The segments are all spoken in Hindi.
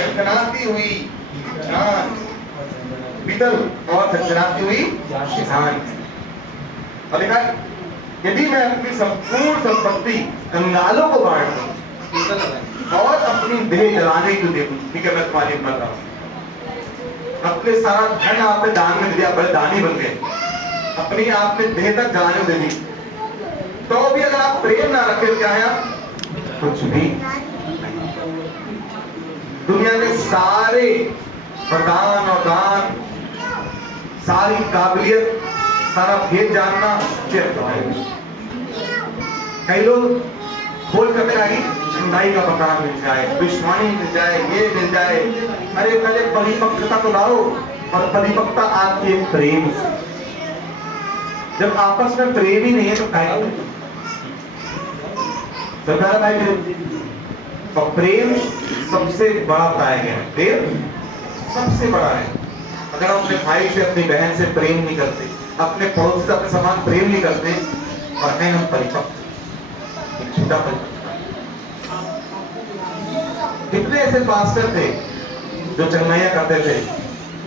झनझनाती हुई झांझ, बिदल और झनझनाती हुई झांझ। और लिखा यदि मैं अपनी संपूर्ण संपत्ति कंगालों को बांट दूं और अपनी देह जलाने को दे दूं, ठीक है मैं तुम्हारी हिम्मत रहा हूं, अपने सारा धन आपने दान में दिया, बड़े दानी बन गए, अपनी आपने देह तक जलाने को दे दी, तो भी अगर आप प्रेम ना रखें क्या है आप कुछ भी। दुनिया के सारे वरदान और दान, सारी काबिलियत, सारा भेद जानना व्यर्थ है। कई लोग खोज करते हैं झंडाई का वरदान मिल जाए, विश्वाणी मिल जाए, ये मिल जाए, अरे पहले परिपक्वता तो लाओ, और परिपक्वता आपकी एक प्रेम से। जब आपस में प्रेम ही नहीं है तो क्या सरकार भाई, और प्रेम सबसे बड़ा बताया गया है, प्रेम सबसे बड़ा है। अगर हम अपने भाई से, अपनी बहन से प्रेम नहीं करते, अपने पड़ोसी से अपने समान प्रेम नहीं करते, और हैं हम परिपक्व, झूठा परिपक्व। कितने ऐसे पास्टर थे जो चंगाइयां करते थे,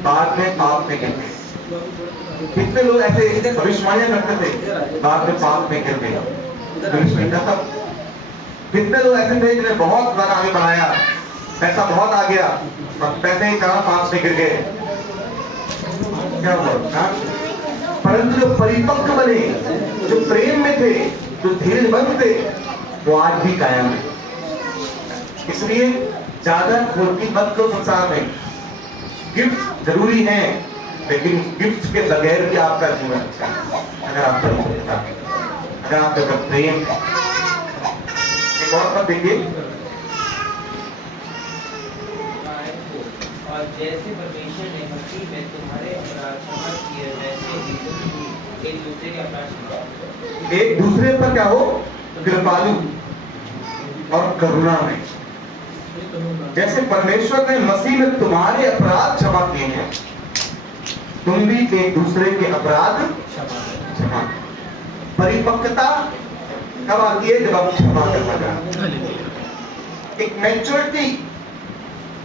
बाद में पाप में गिर गए। कितने लोग ऐसे भविष्यवाणियां करते थे, बाद में पाप में गिर गए। कितने लोग ऐसे थे जिन्हें बहुत ज्यादा आगे बढ़ाया, पैसा बहुत आ गया, और पैसे ही कहां पाप में गिर गए, क्या हुआ? परंतु जो परिपक्व बने, जो प्रेम में थे, जो धीरजबंध थे, वो आज भी कायम है। इसलिए ज्यादा खोटी मत लो संसार में। गिफ्ट जरूरी है, लेकिन गिफ्ट के बगैर भी आपका जीवन अच्छा है, अगर आप परिपक्वता, अगर आपका प्रेम है। एक और बात देखिए, और जैसे परमेश्वर ने मसीह में तुम्हारे अपराध क्षमा किए, वैसे ही तुम भी एक दूसरे के अपराध क्षमा करो। एक दूसरे पर क्या हो, कृपालु और करुणा में। जैसे परमेश्वर ने मसीह में तुम्हारे अपराध क्षमा किए हैं, तुम भी एक दूसरे के अपराध क्षमा। परिपक्वता कब आती है, जब आप क्षमा करना जानते हैं। एक मैच्योरिटी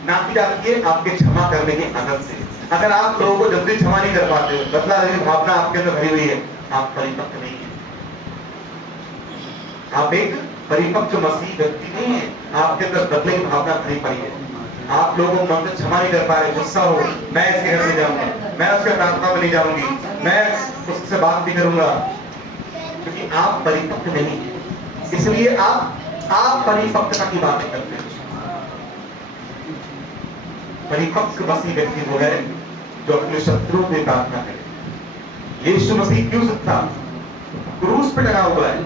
नापी जाती है आपके क्षमा करने की आदत से। अगर आप लोगों को जल्दी क्षमा नहीं कर पाते हो, बदला लेने की भावना आपके अंदर भरी हुई है, आप परिपक्व नहीं है, आप एक परिपक्व मसीह व्यक्ति नहीं है, आपके अंदर बदले की भावना भरी पड़ी है। आप लोगों को मन से क्षमा नहीं कर पा रहे, गुस्सा हो, मैं इसके घर में जाऊंगा, मैं उसके प्रार्थना में नहीं जाऊंगी, मैं उससे बात नहीं करूंगा, क्योंकि आप परिपक्व नहीं है। इसलिए आप परिपक्वता की बातें करते हैं। परिपक्व मसीह व्यक्ति वो है जो अपने शत्रुओं की प्रार्थना करे। यीशु मसीह क्यों था, क्रूस पे लगा हुआ है,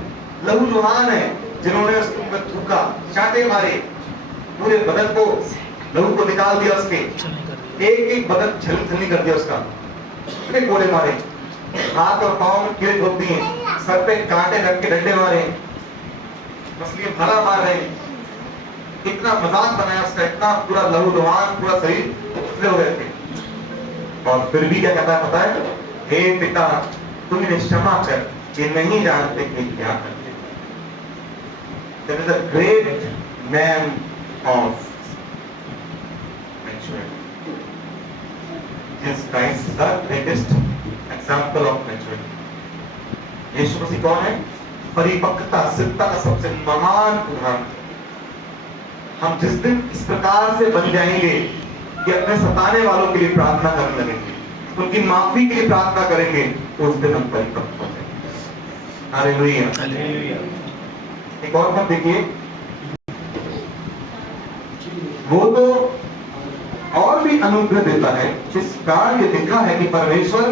लहूलुहान है, जिन्होंने उसके ऊपर थूका, चांटे मारे, पूरे बदन को, लहू को निकाल दिया, उसके एक एक बदन छलनी कर दिया उसका, कितने गोले मारे, हाथ और पांव में कीड़े घोप दिए, सर पे कांटे रख के डंडे मारे, मछलियां भरा मार रहे, इतना मजाक बनाया उसका, इतना पूरा लहूलुहान, पूरा शरीर उतले हो गए थे। और फिर भी क्या कहता है पता है, हे पिता तुम इन्हें क्षमा कर, ये नहीं जानते कि क्या करते। That is a great man of maturity. Jesus Christ is the greatest example of maturity. यीशु मसीह कौन है, परिपक्वता, सिद्धता का सबसे महान उदाहरण। हम जिस दिन इस प्रकार से बन जाएंगे कि अपने सताने वालों के लिए प्रार्थना करने लगेंगे, उनकी माफी के लिए प्रार्थना करेंगे, उस दिन हम परिपक्व हो जाएंगे। हालेलुया। एक और बात देखिए, वो तो और भी अनुग्रह देता है। इस कारण ये लिखा है कि परमेश्वर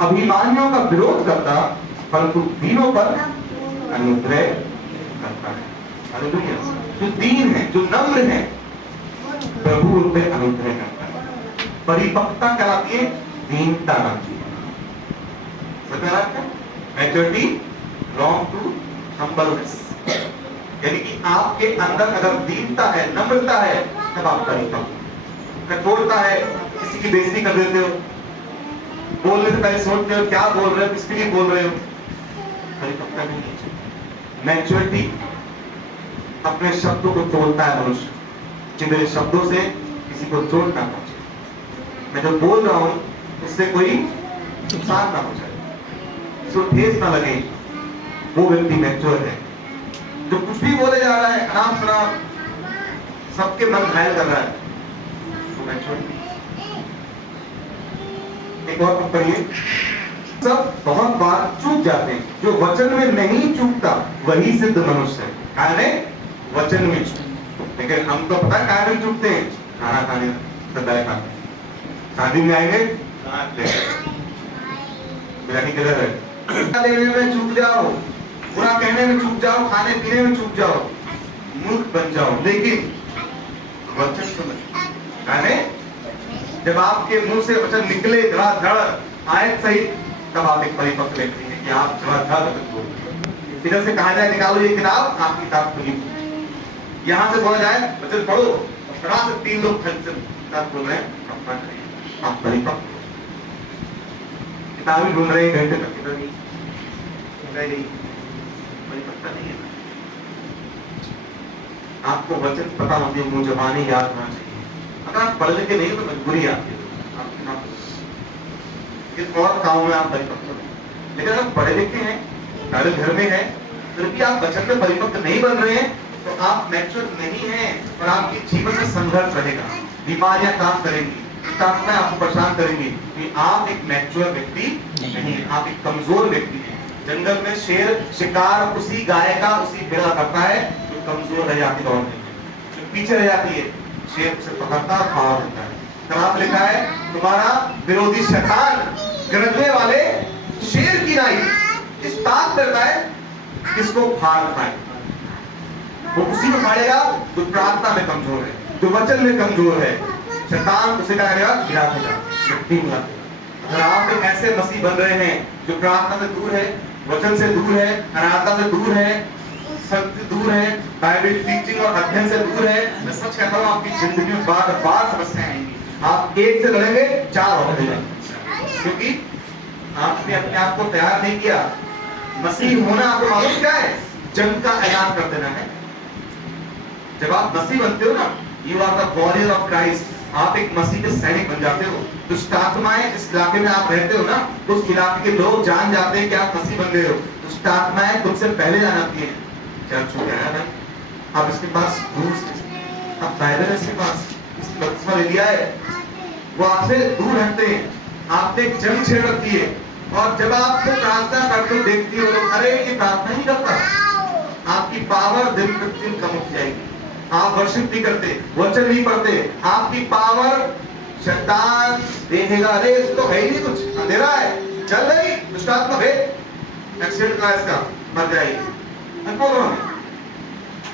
अभिमानियों का विरोध करता, परंतु दीनों पर अनुग्रह करता है। हालेलुया। जो दीन है, जो नम्र है, प्रभु उन पर अनुग्रह करता है। परिपक्वता कहलाती है दीनता नाती है, मैच्योरिटी बिलोंग टू हम्बलनेस। यानी कि आपके अंदर अगर दीनता है, नम्रता है, तब आप परिपक्व। कठोरता है, किसी की बेइज्जती कर देते हो, बोलने से पहले सोचते हो क्या बोल रहे हो, किसके लिए बोल रहे हो, परिपक्वता नहीं है। मैच्योरिटी अपने शब्दों को तोड़ता है मनुष्य, कि मेरे शब्दों से किसी को चोट ना पहुंचे। मैं जो बोल रहा हूं उससे कोई नुकसान ना हो जाए, उसको ठेस ना लगे, वो व्यक्ति मैच्योर है। जो कुछ भी बोले जा रहा है, अनाप शनाप, सबके मन घायल कर रहा है, वो मैच्योर नहीं। एक और पढ़िए, सब बहुत बार चूक जाते हैं, जो वचन में नहीं चूकता वही सिद्ध मनुष्य है। खाने वचन में चूक, लेकिन हम तो पता है क्या में चूकते हैं, खाना खाने सदाए खाते, शादी में आएंगे बिरयानी किधर है, लेने में चूक जाओ, बुरा कहने में चूक जाओ, खाने पीने में चूक जाओ, मूर्ख बन जाओ, लेकिन वचन समझ खाने जब आपके मुंह से वचन निकले धड़ाधड़ आयत सहित, तब आप एक परिपक्व व्यक्ति हैं कि आप धड़ाधड़ इधर से कहा जाए निकालो ये किताब, आपकी किताब खुली, यहां से बोला जाए वचन पढ़ो, पढ़ा से 3 लोग किताब बोल रहे हैं, आप परिपक्व किताब ही ढूंढ रहे हैं घंटे तक, किधर नहीं, परिपक्वता नहीं है। आपको वचन पता होती है, मुंह जबानी याद होना चाहिए। अगर आप पढ़ लिखे नहीं तो मजबूरी आपकी, किस और काम में आप परिपक्व हैं। लेकिन अगर पढ़े लिखे हैं, सारे घर में है, फिर भी आप वचन में परिपक्व नहीं बन रहे हैं, तो आप मैच्योर नहीं हैं और आपके जीवन में संघर्ष रहेगा, बीमारियां काम करेंगी, आत्माएं आपको परेशान करेंगी कि आप एक मैच्योर व्यक्ति नहीं, आप एक कमजोर व्यक्ति हैं। जंगल में शेर शिकार उसी गाय का उसी भिड़ा करता है जो कमजोर रह जाती है, जो पीछे रह जाती है, शेर उसे पकड़ता और फाड़ देता है। कलाम लिखा है, तुम्हारा विरोधी शैतान गरजने वाले शेर की नाई इस ताक करता है किसको फाड़ पाए, वो उसी को फाड़ेगा जो प्रार्थना में कमजोर है, जो वचन में कमजोर है। शैतान उसे क्या करेगा, गिरा देगा, मिट्टी मिला देगा। अगर आप एक ऐसे मसीह बन रहे हैं जो प्रार्थना से दूर है, वचन से दूर है, आराधना से दूर है, सत्य से दूर है, बाइबल टीचिंग और अध्ययन से दूर है, मैं सच कहता हूँ आपकी जिंदगी में बार बार समस्याएं आएंगी। आप एक से लड़ेंगे 4 हो जाएंगे, क्योंकि आपने अपने आप को तैयार नहीं किया। मसीह होना आपको मालूम क्या है, जंग का ऐलान कर देना है। जब आप मसीह बनते हो ना, you are the warrior of Christ, आप एक मसीह के सैनिक बन जाते हो। दुष्ट आत्माएं जिस इलाके में आप रहते हो ना, उस इलाके के लोग जान जाते हैं कि आप मसीह बन गए हो। दुष्ट आत्माएं तुमसे पहले जान आती हैं, चर्च हो गया है, आप इसके पास दूर से, आप बाइबल है इसके पास, इसकी बपतिस्मा ले लिया है, वो आपसे दूर हटते हैं, आपने जंग छेड़ रखी है। और जब आप प्रार्थना करते हो, देखती हो लोग, अरे ये प्रार्थना नहीं करता, आपकी पावर दिन प्रतिदिन कम हो जाएगी। आप वर्शिप नहीं करते, वचन नहीं पढ़ते, आपकी पावर शैतान देखेगा, अरे इसको तो है ही नहीं कुछ, अंधेरा है, चल रही दुष्ट आत्मा भेज, एक्सीडेंट का इसका मर जाएगी।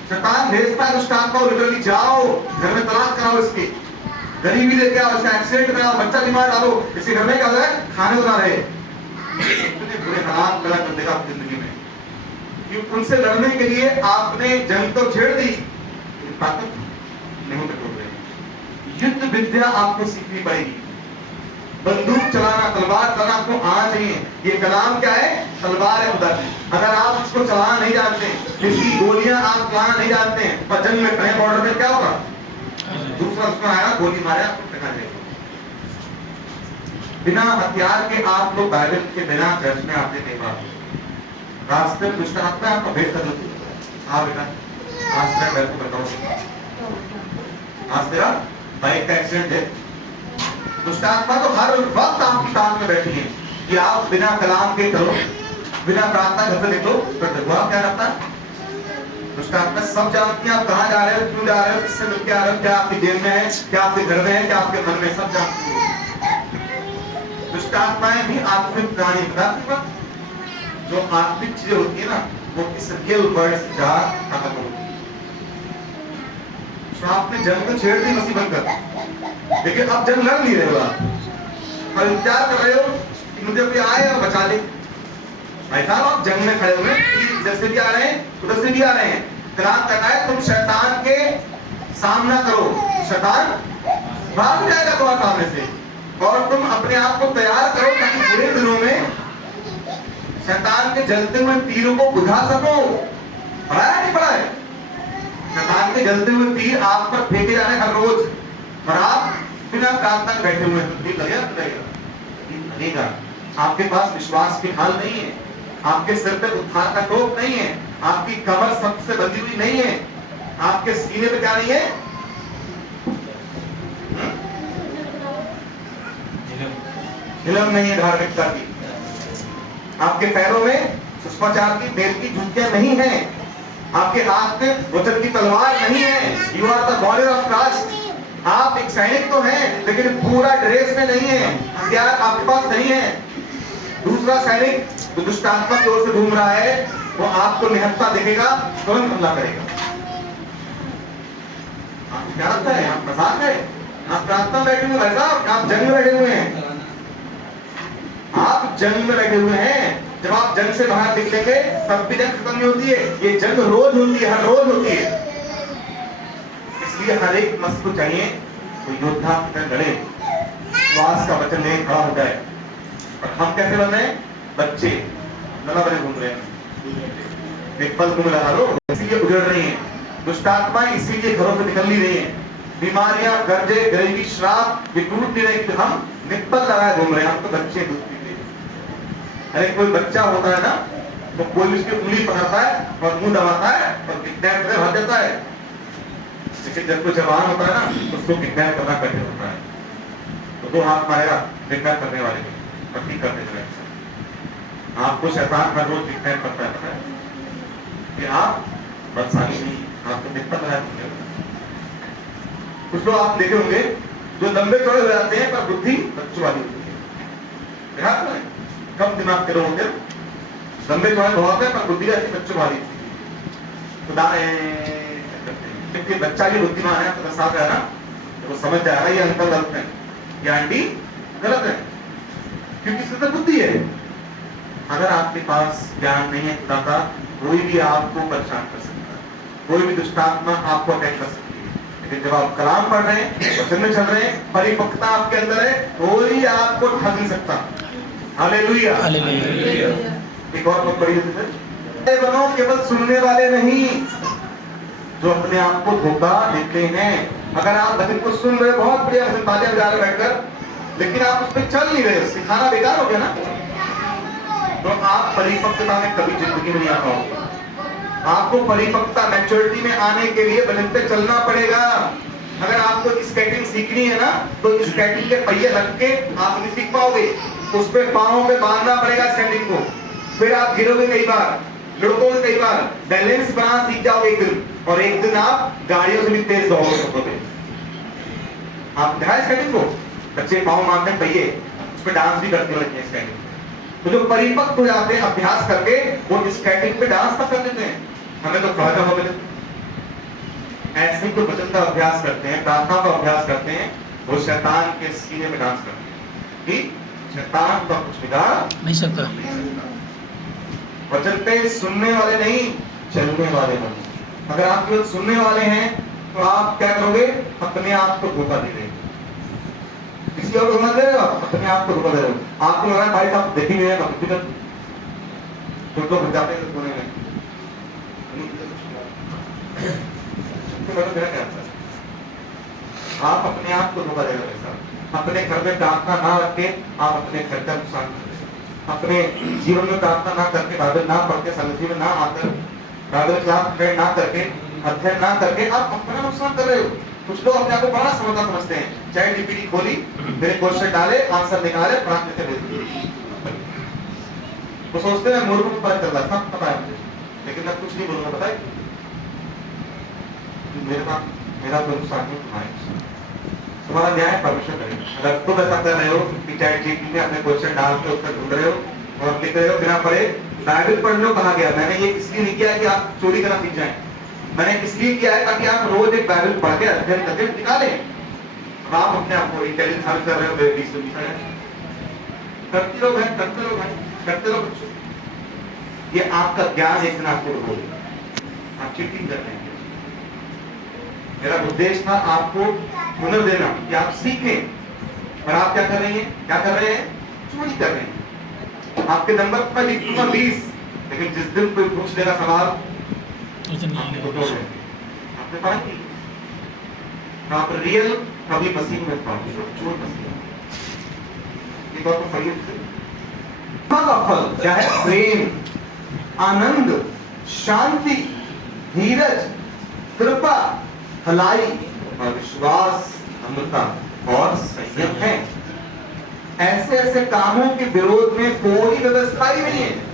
शैतान भेजता है दुष्ट आत्मा को, लिटरली जाओ घर में तलाक कराओ, इसकी गरीबी लेके आओ, इसका एक्सीडेंट कराओ, बच्चा बीमार डालो, इसके घर में क्या हो रहा है, खाने बना रहे, इतने बुरे हालात पैदा कर देगा आपकी जिंदगी में। क्योंकि उनसे लड़ने के लिए आपने जंग तो छेड़ दी, ताकत नहीं टटोल रही। युद्ध विद्या आपको सीखनी पड़ेगी, बंदूक चलाना, तलवार चलाना आपको आना चाहिए। ये कलाम क्या है, तलवार है खुदा की। अगर आप इसको चलाना नहीं जानते, इसकी गोलियां आप चलाना नहीं जानते हैं, पर जंग में खड़े बॉर्डर में क्या होगा, दूसरा दुश्मन आया, गोली मारे, आपको टका देगा। बिना हथियार के आप लोग बाइबल के बिना चर्च में आते नहीं बात, रास्ते में दुष्ट आत्मा आपको भेज कर देती है। हाँ बेटा, आज मैं बैठ को बताऊं, आज मेरा बाइक का एक्सीडेंट है, दुष्ट आत्मा तो हर वक्त आपकी ताक में बैठी है कि आप बिना कलाम के करो, बिना प्रार्थना घर से निकलो, फिर देखो आप क्या करता है। दुष्ट आत्मा सब जानती है आप कहाँ जा रहे हो, क्यों जा रहे हो, किससे मिल के आ रहे हो, क्या आपकी जेब में है, क्या आपके घर में है, क्या आपके मन में, सब जानती है। दुष्ट आत्माएं भी आत्मिक प्राणी बताती, जो आत्मिक चीजें होती है ना, वो इस रियल वर्ड से ज्यादा ताकत होती है। आपने जंग को छेड़ दी मसीह बनकर, लेकिन अब जंग लड़ नहीं रहे हो आप, और इंतजार कर रहे हो कि मुझे कोई आए और बचा ले। भाई साहब, आप जंग में खड़े हुए, इधर से भी आ रहे हैं, उधर से भी आ रहे हैं। कलाम कहता है तुम शैतान के सामना करो, शैतान भाग जाएगा तुम्हारे सामने से, और तुम अपने आप को तैयार करो ताकि बुरे दिनों में शैतान के जलते हुए तीरों को बुझा सको। पढ़ा है नहीं पढ़ा है? शैतान के जलते हुए तीर आप पर फेंके जा रहे हैं हर रोज, और आप बिना प्रार्थना के बैठे हुए हैं तो दिल लगेगा लगेगा। आपके पास विश्वास की ढाल नहीं है, आपके सिर पे उद्धार का टोप नहीं है, आपकी कमर सबसे बंधी हुई नहीं है, आपके सीने पे क्या नहीं है, झिलम नहीं है धार्मिकता की, आपके पैरों में सुषमाचार की बेल की जूतियां नहीं है, आपके हाथ में वचन की तलवार नहीं है। You are the body of Christ. आप एक सैनिक तो हैं लेकिन पूरा ड्रेस में नहीं है, हथियार आपके पास नहीं है। दूसरा सैनिक जो दुष्ट आत्मा की ओर से घूम रहा है वो आपको निहत्था देखेगा, तुरंत हमला करेगा। आप क्या लगता है, आप मजाक है? आप प्रार्थना बैठे हुए भाई साहब, आप जंग में बैठे हुए हैं, आप जंग में बैठे हुए हैं। जब आप जंग से बाहर निकलेंगे तब भी जंग खत्म नहीं होती है, ये जंग रोज होती है, हर रोज होती है। इसलिए हर एक मस्त को चाहिए कोई योद्धा की तरह लड़े, विश्वास का वचन लेके खड़ा हो जाए। और हम कैसे बन रहे हैं? बच्चे नला बने घूम रहे हैं, एक पल घूम लगा लो, इसीलिए उजड़ रही है दुष्टात्मा, इसीलिए घरों से निकल नहीं रही है। बीमारियां, कर्जे, गरीबी, श्राप ये टूट नहीं रहे, हम निप्पल लगाए घूम रहे हैं। हम तो बच्चे दूध पीते हैं। अरे कोई बच्चा होता है ना तो कोई उसकी उंगली पकड़ता है और मुंह दबाता है और किडनैप करके भाग जाता है। लेकिन जब कोई जवान होता है ना उसको किडनैप करना कठिन होता है, तो दो हाथ मारेगा किडनैप करने वाले को, पट्टी करते चले। आपको शैतान हर रोज किडनैप करता है कि आप बदसानी नहीं, आपको निप्पल लगाए। कुछ लोग आप देखे होंगे जो लंबे चौड़े हो जाते हैं पर बुद्धि बच्चों वाली होती है। ध्यान में कम दिमाग के लोग होते हैं, लंबे चौड़े बहुत है पर बुद्धि ऐसी बच्चों वाली खुदा क्योंकि बच्चा भी बुद्धिमान है, तो साथ है ना, तो वो समझ जाएगा ये अंकल गलत है, ये आंटी गलत है, क्योंकि इसके अंदर बुद्धि है। अगर आपके पास ज्ञान नहीं है खुदा का, कोई भी आपको परेशान कर सकता है, कोई भी दुष्टात्मा आपको अटैक कर सकती है। लेकिन जब आप कलाम पढ़ रहे हैं, वचन में चल रहे हैं, परिपक्वता आपके अंदर है, कोई आपको ठग नहीं सकता। Hallelujah, hallelujah. एक और बात पढ़िए तो बनो केवल सुनने वाले नहीं जो अपने आप को धोखा देते हैं। अगर आप वचन को सुन रहे, बहुत बढ़िया वचन तालियां बजा रहे बैठकर, लेकिन आप उस पर चल नहीं रहे, सिखाना बेकार हो गया ना, तो आप परिपक्वता में कभी जिंदगी में नहीं आ पाओगे। आपको परिपक्वता मैच्योरिटी में आने के लिए वचन पे चलना पड़ेगा। अगर आपको स्केटिंग सीखनी है ना तो स्केटिंग के पहिए रख के आप नहीं सीख पाओगे, उस पे पाँव पे बांधना पड़ेगा स्केटिंग को, फिर आप गिरोगे कई बार, लुढ़कोगे कई बार, बैलेंस बनाना सीख जाओगे एक दिन, और एक दिन आप गाड़ियों से भी तेज दौड़ोगे। आप ध्यान स्केटिंग को, बच्चे पाँव मारते हैं पहिए, उस पे डांस भी करते हैं स्केटिंग। तो जो परिपक्व हो जाते हैं अभ्यास करके, वो स्केटिंग पे डांस तक कर देते हैं। हमें तो कहता हो मिले ऐसे ही तो वचन का अभ्यास करते हैं, प्रार्थना का अभ्यास करते हैं, वो शैतान के सीने में डांस करते हैं कि शैतान का कुछ बिगाड़ नहीं सकता। वचन पे सुनने वाले नहीं, चलने वाले बनो। अगर आप केवल सुनने वाले हैं तो आप क्या करोगे? अपने आप को धोखा दे रहे हो। किसी और धोखा दे रहे हो, अपने आप को धोखा दे रहे हो। आपको लग रहा है भाई साहब देखी हुई है कुछ लोग भग जाते हैं कोने में, आप अपने आप को धोखा दे रहे हो। अपने घर में प्रार्थना ना रख के आप अपने घर का नुकसान कर रहे हो। अपने जीवन में प्रार्थना ना करके, बाइबल ना पढ़ के, संगति में ना आकर, बाइबल क्लास ना करके, अध्ययन ना करके आप अपना नुकसान कर रहे हो। कुछ लोग अपने आप को बड़ा समझदार समझते हैं, चाहे डीपीडी खोली, मेरे क्वेश्चन डाले, आंसर निकाले, पढ़ा के भेज दिए। वो सोचते हैं मूर्ख को पता चल रहा था, पता है मुझे, लेकिन मैं कुछ नहीं बोलूंगा। पता है मेरा कोई नुकसान नहीं, तुम्हारा न्याय परमेश्वर करेगा। अगर तुम ऐसा कर रहे हो कि चैट जीपीटी में अपने क्वेश्चन डाल के उत्तर ढूंढ रहे हो और लिख रहे हो बिना पढ़े, बाइबल पढ़ लो कहा गया। मैंने ये इसलिए नहीं किया कि आप चोरी करना सीख जाएं, मैंने इसलिए किया है ताकि आप रोज एक बाइबल पढ़ के अध्ययन करके निकालें। अब आप अपने आप को इंटेलिजेंस हासिल कर रहे हो, करते लोग हैं, करते लोग हैं, करते लोग। ये आपका ज्ञान एक दिन आपको रोकेगा, आप चीटिंग कर रहे हैं। मेरा उद्देश्य था आपको हुनर देना कि आप सीखें, और आप क्या कर रहे हैं? क्या कर रहे हैं? चोरी कर रहे हैं। आपके नंबर पर लिख दूंगा 20, लेकिन जिस दिन कोई पूछ देगा सवाल आपने पढ़ा नहीं। वहां पर रियल कभी मसीह में पाओगे, चोर मसीह। ये बात तो सही है। का फल क्या है? प्रेम, आनंद, शांति, धीरज, कृपा, भलाई और विश्वास, नम्रता और संयम है। ऐसे ऐसे कामों के विरोध में कोई व्यवस्था ही नहीं है।